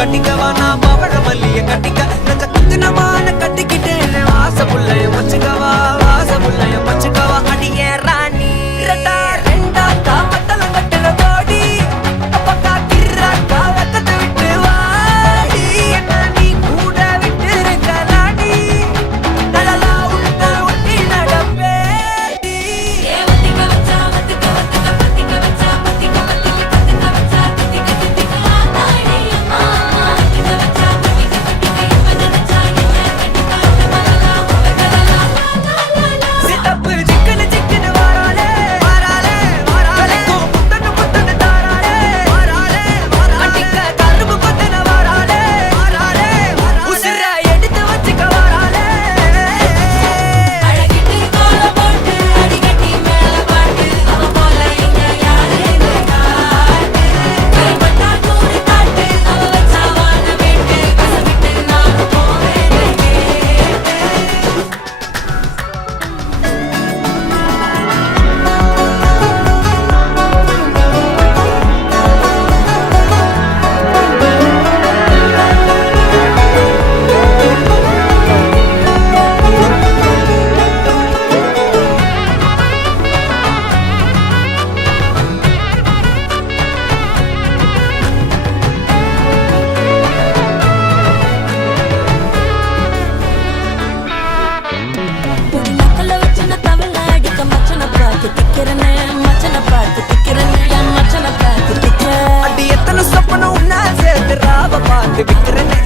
கட்டிக்கவா நான் பவழ மல்லிய கட்டிக்க நச்ச குத்தினமான கட்டிக்கிட்டேன் வாச புள்ளைய வச்சுக்கவா வாச புள்ளைய வச்சுக்கவா அடியே ராணி ரெண்டா காமத்தலம் கட்டுற கோடி அப்பக்கா கிர்ராக்கா வெக்கத்தை விட்டு வாடி என்ன நீ கூட விட்டு இருக்கலாடி நலலா உள்ள ஒட்டி நடப்பேடி சித்தப்பு சிக்கனு சிக்கனு வாராளே வாராளே வாராளே புத்தன்னு புத்தன்னு தாராளே வாராளே அட்டிக்க கரும்பு கொத்தன வாராளே வாராளே உசிர எடுத்து வச்சுக்க வாராளே அழகிட்டு கோல போட்டு அடிக்கட்டி மேல பாட்டு அவ போல இங்க யாரு காட்டு கைப்பட்டா நூறு காட்டு அவ வச்சா வான வேட்டு கசவிட்டு நானும் போவேன் பொடி நக்கல வச்சுன தவள அடிக்க மச்சன பார்த்து திக்கிறனே மச்சன பார்த்து திக்கிறனே என் மச்சன பார்த்து திக்கிற அடி எத்தனை சொப்பனம் உன்னா சேர்த்து ராவ பார்த்து விக்கிறனே